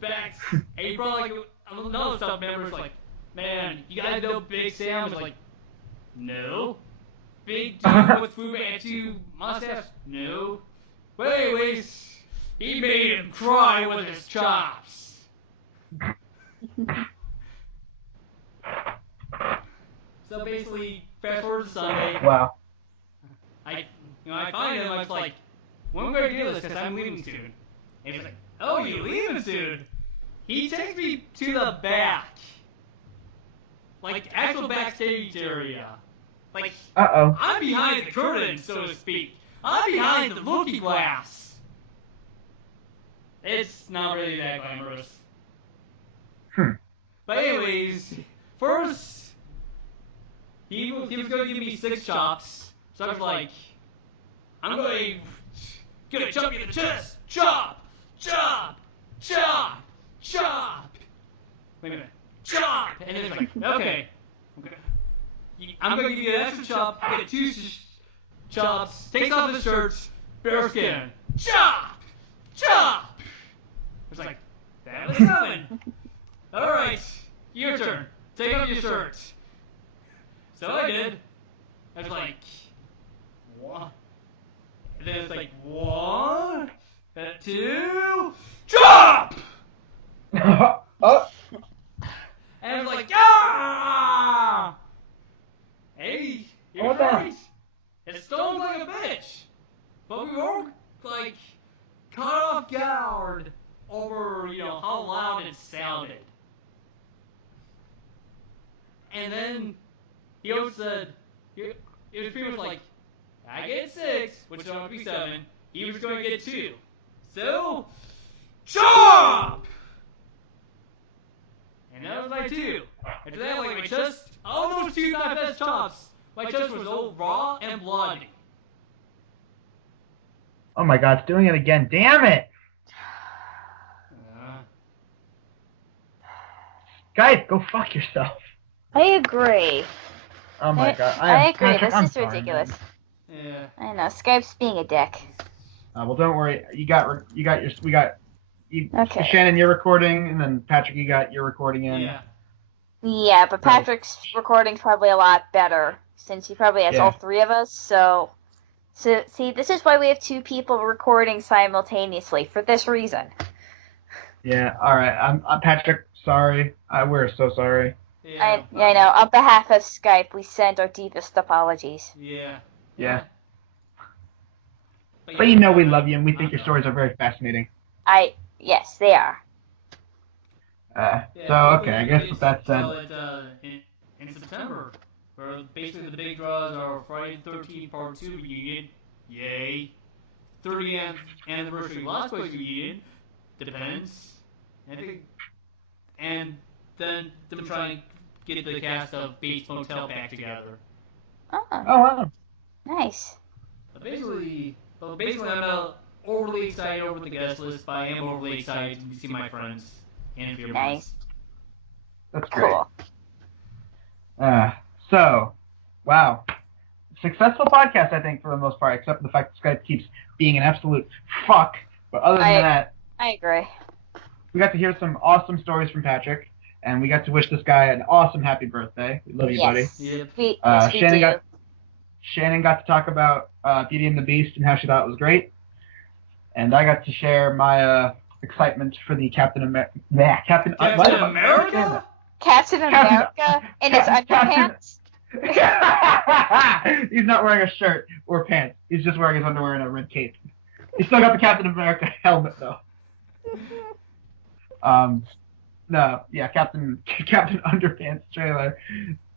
Back, and he brought, like, another stuff member was like, man, you guys know Big Sam? Was like, no. Big dude with Fu Manchu mustache? No. But anyways, he made him cry with his chops. So basically, fast forward to Sunday. Wow. I find him. I was like, when we're gonna do this? Because I'm leaving soon. And he's like, oh, you leaving soon? He takes me to the back, like actual backstage area. Like, Uh-oh. I'm behind the curtain, so to speak. I'm behind the looking glass. It's not really that glamorous. But anyways, first, he was going to give me 6 chops. So I was like, I'm going to chop you in the chest. Chop! Chop! Chop! Chop! Wait a minute. Chop! And then he's like, okay. I'm going to give you an extra chop. Get 2 chops. Takes off his shirt. Bare skin. Chop! Chop! I was like, that was coming. Alright, your turn. Take off your shirt. So I did. I was like, what? And then it's like, 1, 2, chop! Oh. And I was like, ah! Hey, you're What the- right. It stung like a bitch. But we weren't, like, caught off guard over, how loud it sounded. And then he also said, it was pretty much like, I get 6, which is going to be 7. He was going to get 2. So, chop! And that was my 2. After that, like, my chest, all those 2 knife edge chops, my chest was all raw and bloody. Oh my God, it's doing it again. Damn it! Guys, go fuck yourself. I agree. Oh my God. I agree. Patrick, This I'm is sorry, ridiculous. man. Yeah. I know. Skype's being a dick. Well, don't worry. Okay. Shannon, you're recording, and then Patrick, you got your recording in. Yeah. Yeah, but Patrick's recording's probably a lot better since he probably has all 3 of us. So see, this is why we have 2 people recording simultaneously for this reason. Yeah. All right. I'm Patrick. Sorry. We're so sorry. Yeah. I know. On behalf of Skype, we send our deepest apologies. Yeah. Yeah. But But you know we love you, and we think your stories are very fascinating. Yes, they are. So okay, I guess with that said. In September, where basically the big draws are Friday the 13th Part 2 reunion, yay. 30th anniversary Lost Boys reunion, depends. And then them trying to get the cast of Bates Motel back together. Oh, Wow. nice. But basically I'm not overly excited over the guest list, but I am overly excited to see my friends and your friends. Nice. That's great. Cool. So, wow. Successful podcast, I think, for the most part, except for the fact that Skype keeps being an absolute fuck. But other than that, I agree. we got to hear some awesome stories from Patrick, and we got to wish this guy an awesome happy birthday. We love you, buddy. Yep. We Shannon got to talk about Beauty and the Beast and how she thought it was great. and I got to share my excitement for the Captain America. Captain America? Captain America in his underpants? He's not wearing a shirt or pants. He's just wearing his underwear and a red cape. He's still got the Captain America helmet though. No, yeah, Captain UnderPants trailer.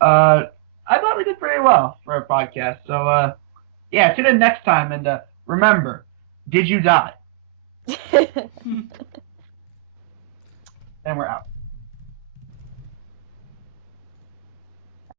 I thought we did pretty well for a podcast. So yeah, tune in next time and remember, did you die? And we're out.